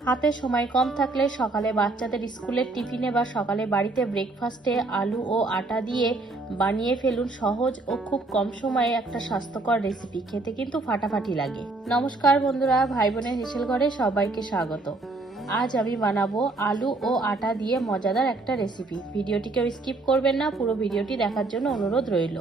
হাতে সময় কম থাকলে সকালে বাচ্চাদের স্কুলের টিফিনে বা সকালে বাড়িতে ব্রেকফাস্টে আলু ও আটা দিয়ে বানিয়ে ফেলুন সহজ ও খুব কম সময়ে একটা স্বাস্থ্যকর রেসিপি। খেতে কিন্তু ফাটাফাটি লাগে। নমস্কার বন্ধুরা, ভাই বোনের হেসেল ঘরে সবাইকে স্বাগত। আজ আমি বানাবো আলু ও আটা দিয়ে মজাদার একটা রেসিপি। ভিডিওটিকেও স্কিপ করবেন না, পুরো ভিডিওটি দেখার জন্য অনুরোধ রইল।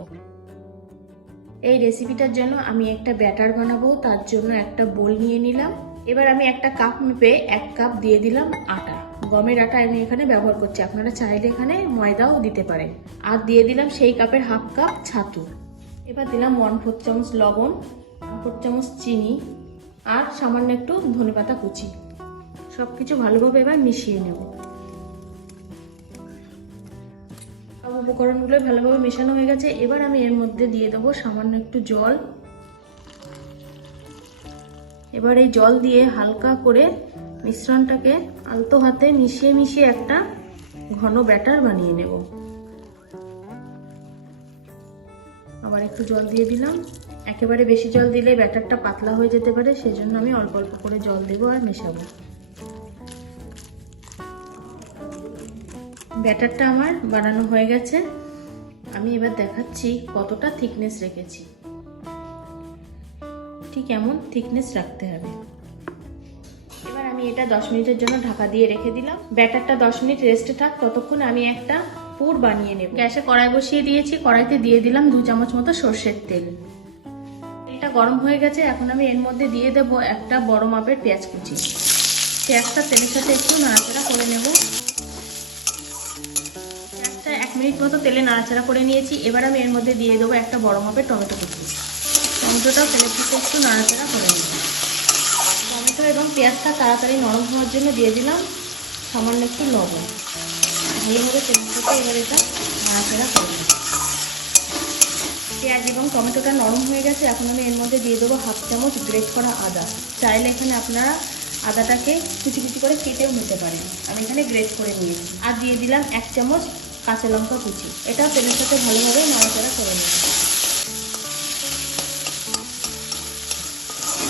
এই রেসিপিটার জন্য আমি একটা ব্যাটার বানাবো, তার জন্য একটা বোল নিয়ে নিলাম। এবার আমি একটা কাপ মেপে 1 কাপ দিয়ে দিলাম আটা। গমের আটা আমি এখানে ব্যবহার করছি, আপনারা চাইলে এখানে ময়দাও দিতে পারেন। আর দিয়ে দিলাম সেই কাপের হাফ কাপ ছাতু। এবার দিলাম 1/4 চামচ লবণ, 1/4 চামচ চিনি আর সামান্য একটু ধনেপাতা কুচি। সবকিছু ভালোভাবে এবার মিশিয়ে নেব। সব উপকরণগুলো ভালোভাবে মেশানো হয়ে গেছে। এবার আমি এর মধ্যে দিয়ে দেবো সামান্য একটু জল। এবার এই জল দিয়ে হালকা করে মিশ্রণটাকে আলতো হাতে মিশিয়ে মিশিয়ে একটা ঘন ব্যাটার বানিয়ে নেব। আবার একটু জল দিয়ে দিলাম। একেবারে বেশি জল দিলে ব্যাটারটা পাতলা হয়ে যেতে পারে, সেজন্য আমি অল্প অল্প করে জল দেবো আর মেশাবো। ব্যাটারটা আমার বানানো হয়ে গেছে। আমি এবার দেখাচ্ছি কতটা থিকনেস রেখেছি। ঠিক এমন থিকনেস রাখতে হবে। এবার আমি এটা 10 মিনিটের জন্য ঢাকা দিয়ে রেখে দিলাম। ব্যাটারটা 10 মিনিট রেস্টে থাক, ততক্ষণ আমি একটা পুর বানিয়ে নেব। গ্যাসে কড়াই বসিয়ে দিয়েছি, কড়াইতে দিয়ে দিলাম 2 চামচ মতো সর্ষের তেল। তেলটা গরম হয়ে গেছে, এখন আমি এর মধ্যে দিয়ে দেব একটা বড় মাপের পেঁয়াজ কুচি। পেঁয়াজটা তেলের সাথে একটু নাড়াচাড়া করে নেব। পেঁয়াজটা 1 মিনিট মতো তেলে নাড়াচাড়া করে নিয়েছি। এবার আমি এর মধ্যে দিয়ে দেবো একটা বড় মাপের টমেটো কুচি। টমেটোটাও তেলের সাথে একটু নাড়াচাড়া করে নেব। টমেটো এবং পেঁয়াজটা তাড়াতাড়ি নরম হওয়ার জন্য দিয়ে দিলাম সামান্য একটু লবণ। ভালোভাবে তেলের সাথে এবার এটা নাড়াচাড়া করে নেব। পেঁয়াজ এবং টমেটোটা নরম হয়ে গেছে, এখন আমি এর মধ্যে দিয়ে দেবো 1/2 চামচ গ্রেট করা আদা। চাইলে এখানে আপনারা আদাটাকে কুচি কুচি করে কেটেও নিতে পারেন, আমি এখানে গ্রেট করে নিয়েছি। আর দিয়ে দিলাম 1 চামচ কাঁচা লঙ্কা কুচি। এটা তেলের সাথে ভালোভাবে নাড়াচাড়া করে নেব।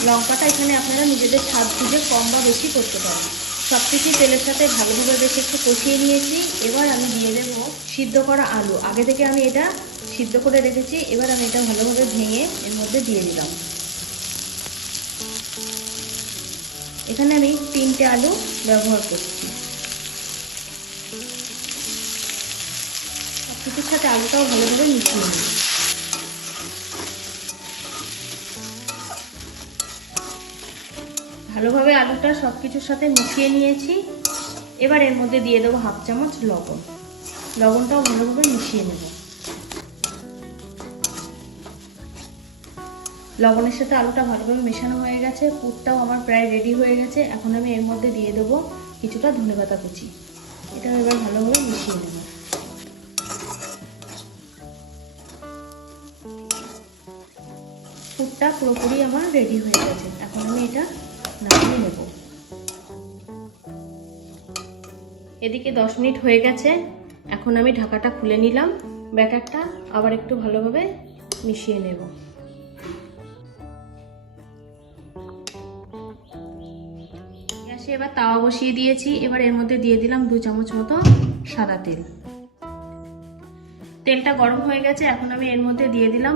লঙ্কাটা এখানে আপনারা নিজেদের স্বাদ বুঝে কম বা বেশি করতে পারেন। সব কিছু তেলের সাথে ভালোভাবে বেশ একটু কষিয়ে নিয়েছি। এবার আমি দিয়ে দেব সিদ্ধ করা আলু। আগে থেকে আমি এটা সিদ্ধ করে রেখেছি। এবার আমি এটা ভালোভাবে ভেঙে এর মধ্যে দিয়ে দিলাম। এখানে আমি 3টে আলু ব্যবহার করছি। সব কিছুর সাথে আলুটাও ভালোভাবে মিশিয়ে নিই। ভালোভাবে আলুটা সব কিছুর সাথে মিশিয়ে নিয়েছি। এবার এর মধ্যে দিয়ে দেবো 1/2 চামচ লবণ। লবণটাও ভালোভাবে মিশিয়ে নেব। লবণের সাথে আলুটা ভালোভাবে মেশানো হয়ে গেছে। পুরটাও আমার প্রায় রেডি হয়ে গেছে। এখন আমি এর মধ্যে দিয়ে দেবো কিছুটা ধনেপাতা কুচি। এটাও এবার ভালোভাবে মিশিয়ে নেব। পুরটা পুরোপুরি আমার রেডি হয়ে গেছে। এখন আমি এটা নামিয়ে নেব। এদিকে 10 মিনিট হয়ে গেছে। এখন আমি ঢাকাটা খুলে নিলাম। ব্যাটারটা আবার একটু ভালোভাবে মিশিয়ে নেব। গ্যাসে এবার তাওয়া বসিয়ে দিয়েছি। এবার এর মধ্যে দিয়ে দিলাম 2 চামচ মতো সাদা তেল। তেলটা গরম হয়ে গেছে, এখন আমি এর মধ্যে দিয়ে দিলাম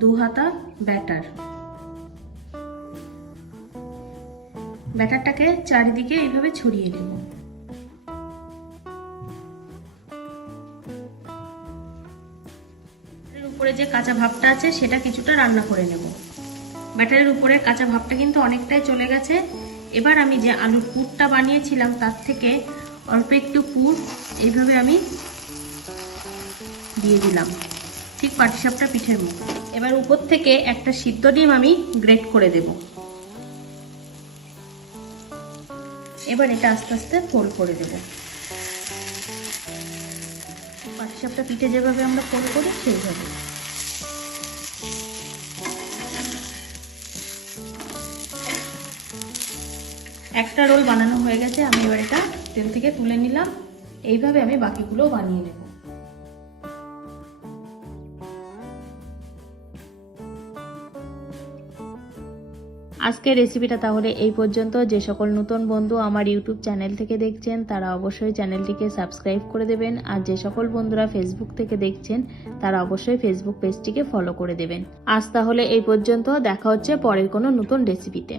2 হাতা ব্যাটার। ব্যাটারটাকে চারিদিকে এইভাবে ছড়িয়ে দেব। এর উপরে যে কাঁচা ভাবটা আছে সেটা কিছুটা রান্না করে নেব। ব্যাটারের উপরে কাঁচা ভাবটা কিন্তু অনেকটাই চলে গেছে। এবার আমি যে আলুর পুরটা বানিয়েছিলাম তার থেকে অল্প একটু পুর এইভাবে আমি দিয়ে দিলাম, ঠিক পাটিসাপটা পিঠের মতো। এবার উপর থেকে একটা সিদ্ধ ডিম আমি গ্রেট করে দেব। এবার এটা আস্তে আস্তে ফোল্ড করে দেব। পাটিসাপটা পিঠে যেভাবে আমরা ফোল্ড করি সেইভাবে। একটা রোল বানানো হয়ে গেছে, আমি এবার এটা তেল থেকে তুলে নিলাম। এইভাবে আমি বাকিগুলো বানিয়ে নেব। আজকের রেসিপিটা তাহলে এই পর্যন্ত। যে সকল নতুন বন্ধু আমার ইউটিউব চ্যানেল থেকে দেখছেন তারা অবশ্যই চ্যানেলটিকে সাবস্ক্রাইব করে দেবেন, আর যে সকল বন্ধুরা ফেসবুক থেকে দেখছেন তারা অবশ্যই ফেসবুক পেজটিকে ফলো করে দেবেন। আজ তাহলে এই পর্যন্ত, দেখা হচ্ছে পরের কোনো নতুন রেসিপিতে।